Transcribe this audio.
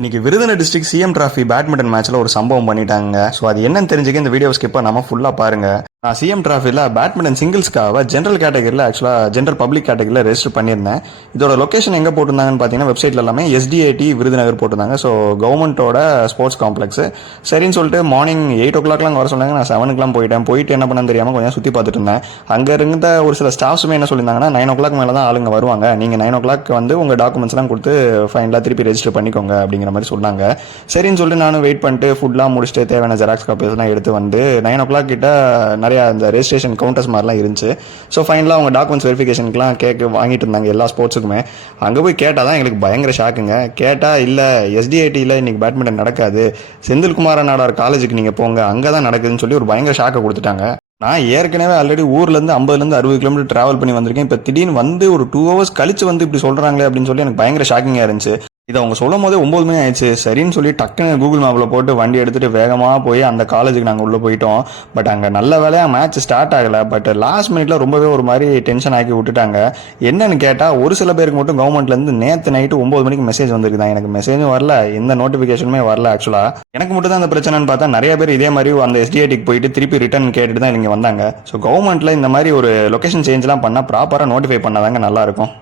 இன்னைக்கு Virudhunagar district CM trophy badminton மேட்ச்ல ஒரு சம்பவம் பண்ணிட்டாங்க. ஸோ அது என்னன்னு தெரிஞ்சுக்க இந்த வீடியோ ஸ்கிப் பண்ணாம ஃபுல்லா பாருங்க. நான் சிஎம் டிராஃபியில் பேட்மிண்டன் சிங்கிள்ஸ்க்காக ஜென்ரல் கேட்டகரியில் ஆக்சுவலாக ஜென்ரல் பப்ளிக் கேட்டகரியில் ரெஜிஸ்டர் பண்ணியிருந்தேன். இதோட லொக்கேஷன் எங்கே போட்டிருந்தாங்கன்னு பார்த்தீங்கன்னா வெப்சைட்ல எல்லாமே SDAT விருதுநகர் போட்டிருந்தாங்க. ஸோ கவர்மெண்ட்டோட ஸ்போர்ட்ஸ் காம்ப்ளெக்ஸ். சரின்னு சொல்லிட்டு மார்னிங் 8 o'clock வர சொன்னாங்க. நான் 7 வரேன். போயிட்டு என்ன பண்ணு தெரியாமல் கொஞ்சம் சுற்றி பார்த்துட்டு இருந்தேன். அங்கே இருந்த ஒரு சில ஸ்டாஃப்ஸுமே என்ன சொல்லியிருந்தாங்கன்னா 9 o'clock மேலே தான் ஆளுங்க வருவாங்க, நீங்கள் 9 o'clock வந்து உங்கள் டாக்குமெண்ட்ஸ்லாம் கொடுத்து ஃபைனலாக திருப்பி ரெஜிஸ்டர் பண்ணிக்கோங்க அப்படிங்கிற மாதிரி சொன்னாங்க. சரின்னு சொல்லிட்டு நானும் வெயிட் பண்ணிட்டு ஃபுட்லாம் முடிச்சுட்டு தேவையான ஜெராக்ஸ் காப்பீஸ்லாம் எடுத்து வந்து 9 o'clock கிட்ட நிறையா இந்த ரெஜிஸ்ட்ரேஷன் கவுண்டர்ஸ் மாதிரிலாம் இருந்துச்சு. ஸோ ஃபைனலாக அவங்க டாக்குமெண்ட்ஸ் வெரிஃபிகேஷனுக்குலாம் வாங்கிட்டு இருந்தாங்க எல்லா ஸ்போர்ட்ஸுக்குமே. அங்கே போய் கேட்டால் தான் எங்களுக்கு பயங்கர ஷாக்குங்க. கேட்டால் இல்லை SDATயில் இன்னைக்கு பேட்மிண்டன் நடக்காது, செந்தில்குமார நாடார் காலேஜுக்கு நீங்கள் போங்க, அங்கே தான் நடக்குதுன்னு சொல்லி ஒரு பயங்கர ஷாக்கை கொடுத்துட்டாங்க. நான் ஏற்கனவே ஆல்ரெடி ஊர்லேருந்து 50 60 கிலோமீட்டர் டிராவல் பண்ணி வந்திருக்கேன். இப்போ திடீர்னு வந்து ஒரு 2 hours கழிச்சு வந்து இப்படி சொல்கிறாங்களே அப்படின்னு சொல்லி எனக்கு பயங்கர ஷாக்கிங்காக இருந்துச்சு. இதை அவங்க சொல்லும் போதே 9 மணி ஆயிடுச்சு. சரின்னு சொல்லி டக்குன்னு கூகுள் மேப்பில் போட்டு வண்டி எடுத்துகிட்டு வேகமாக போய் அந்த காலேஜுக்கு நாங்கள் உள்ளே போயிட்டோம். பட் அங்கே நல்ல வேலையாக மேட்ச் ஸ்டார்ட் ஆகலை. பட் லாஸ்ட் மினிட்ல ரொம்பவே ஒரு மாதிரி டென்ஷன் ஆக்கி விட்டுட்டாங்க. என்னன்னு கேட்டால் ஒரு சில பேருக்கு மட்டும் கவர்மெண்ட்லேருந்து நேற்று நைட்டு 9 மணிக்கு மெசேஜ் வந்திருக்குதான். எனக்கு மெசேஜும் வரல, எந்த நோட்டிஃபிகேஷனுமே வரல. ஆக்சுவலாக எனக்கு மட்டும் தான் அந்த பிரச்சனைன்னு பார்த்தா நிறைய பேர் இதே மாதிரி அந்த SDATக்கு போயிட்டு திருப்பி ரிட்டர்ன் கேட்டுட்டு தான் இங்கே வந்தாங்க. ஸோ கவர்மெண்ட்டில் இந்த மாதிரி ஒரு லொக்கேஷன் சேஞ்ச்லாம் பண்ணால் ப்ராப்பராக நோட்டிஃபை பண்ணாதாங்க நல்லாயிருக்கும்.